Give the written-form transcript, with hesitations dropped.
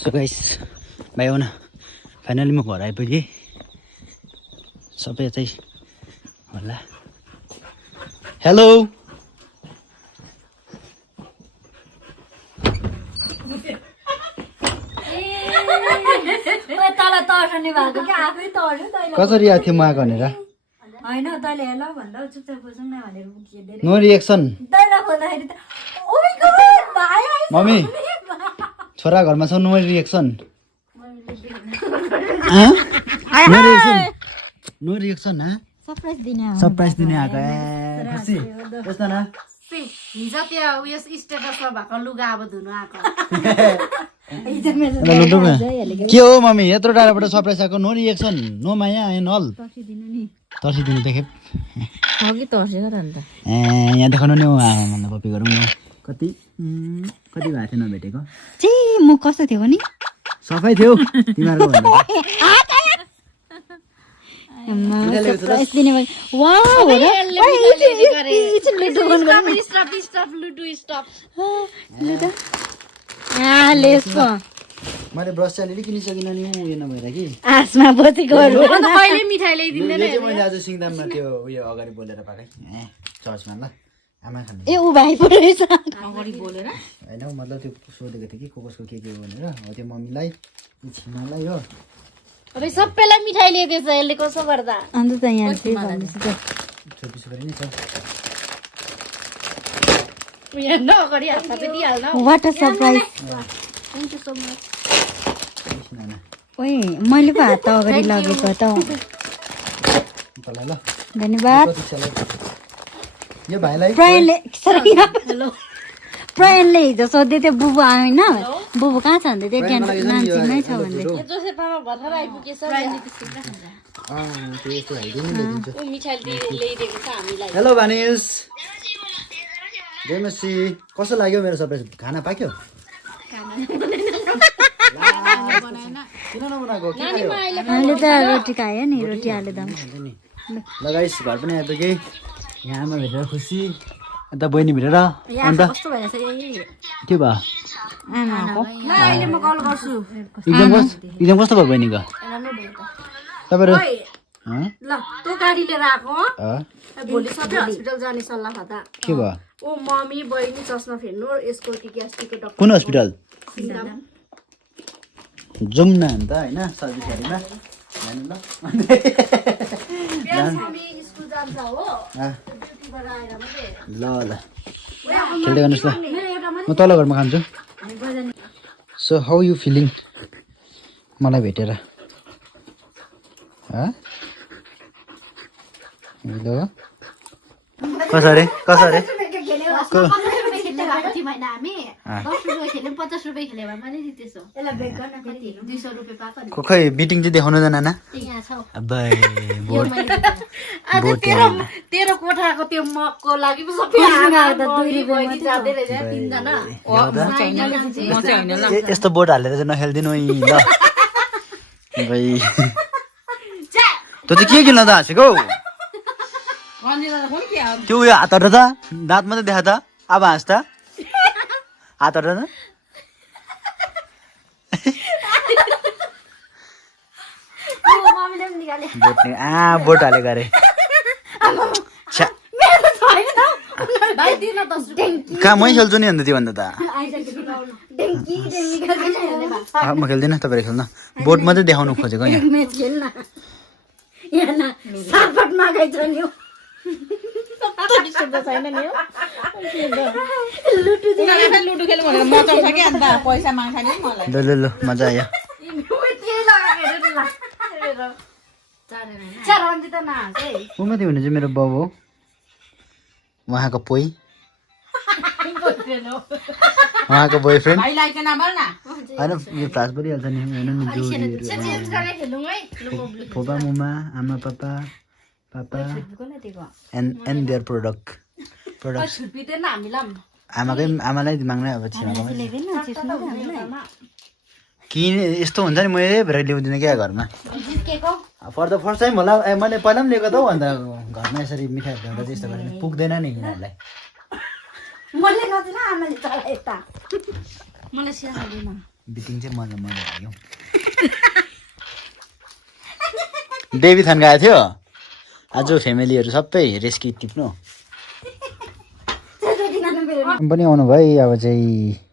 so guys भाइ आउन finally म घर आइपुगेँ सबै चाहिँ होला हेलो कसरी आएको थियो म आएको भनेर हैन तैले हेलो भन्दा चुपचाप बसौँ न भनेर बुकिए नो रिएक्सन तैले खोल्दाखेरि त ओ माय गॉड भाइ मम्मी छोरा घरमा छ no reaction no reaction surprise दिने आएको खुसी कस्तो न हिजो त्यो उयो स्टेटसमा भएको लुगा अब धुनु आएको के हो मम्मी यत्रो टाढाबाट सरप्राइज आएको नो रिएक्सन नो माया एन्ड अल तर्सिदिनु देखेँ अघि तर्सेको त अन्त यहाँ देखाउनु नि भन्दा पपी गरौँ न कति भएको थियो नभेटेको म कस्तो थियो नि सफाइ थियो तिमीहरूको सरप्राइज दिने वाउ हो र मैले ब्रस चाहिँ अलिअलि किनिसकिनँ नि उयो नभएर कि आसमा बसेको कहिले मिठाई ल्याइदिँदैन मैले आज सिङदाममा त्यो उयो अगाडि बोलेर पाएँ चर्चमा ल आमा खानु ए ऊ भाइ पो रहेछ अगाडि बोलेर होइन मतलब त्यो सोधेको थिएँ कि कसको के हो भनेर हो त्यो मम्मीलाई छिमालाई हो अब सबैलाई मिठाई ल्याइदिएछ यसले कसो गर्दा अन्त त यहाँ चाहिँ भन्दैछु त छोपिस गरी नै छ उयो न अगाडि हात चाहिँ दिइहाल्न what a surprise thank you so much ओए मैले पो हात अगाडि लगेको त ल धन्यवाद यो भाइलाई प्रयानले हिजो सोध्दै थियो बुबु होइन बुबु कहाँ छ भन्दै थियो नाम्चीमै छ भन्दै जोसेफामा भर्खर आइपुगेछ मिठाई ल्याइदिएको छ हामीलाई हेलो भानिस जयमसी कस्तो लाग्यो मेरो सरप्राइज खाना पाक्यो किन नबनाएको के खायो हामीले त रोटी खायो नि रोटी आलुदम ल गाइस घर पनि आइपुगेँ यहाँ आमा भेटेर खुसी अन्त बहिनी भेटेर अन्त कस्तो भइरहेछ के भयो अहिले म कल गर्छु इक्जाम कस्तो भयो बहिनीको तपाईँहरू ल तँ गाडी लिएर आएको भोलि सबै हस्पिटल जाने सल्लाह खदा के भयो ओ मम्मी बहिनी चस्मा फेर्नु यसको ग्यास्ट्रिकको डक्टर कुन हस्पिटल जाउँ न अन्त होइन सर्भिसहरूमा जानु ल स्कुल जान्छ हो ड्युटीबाट आएर मात्रै ल खेल्दै गर्नुहोस् ल म तल घरमा खान्छु सो हाउ यु फिलिङ मलाई भेटेर कसरी खै बिटिङ चाहिँ देखाउनु जान तेरो कोठाको त्यो मगको लागि यस्तो बोर्ड हालेर चाहिँ नखेलिदिनु ल भाइ त्यो चाहिँ के किन्न त हाँसेको त्यो उयो हात हट त दाँत मात्रै देखा त अब हाँस त हात हट न बोट हालेको अरे कहाँ मै खेल्छु नि अन्त त्योभन्दा त म खेल्दिनँ तपाईँहरू खेल्न बोट मात्रै देखाउनु खोजेको ल मजा आयो को मात्रै हुने चाहिँ मेरो बाउ हो उहाँको पोइ उहाँको बोयफ्रेन्ड होइन यो फ्लास परिहाल्छ नि हेर्नु नि फुपा मुमा आमा पापा एन्ड देयर प्रोडक्ट आमालाई माग्नै अब छिमाको किन यस्तो हुन्छ नि मैले भएर ल्याउँदिनँ क्या घरमा फर द फर्स्ट टाइम होला मैले पहिला पनि लिएको त हौ अन्त घरमा यसरी मिठाईहरू ल्याउँदा चाहिँ यस्तो गरेर पुग्दैन नि यिनीहरूलाई बिटिङ चाहिँ मजा लाग्यो देवी थान गएको थियो आज फ्यामिलीहरू सबै रेस्क्यु टिप्नु पनि आउनु भयो अब चाहिँ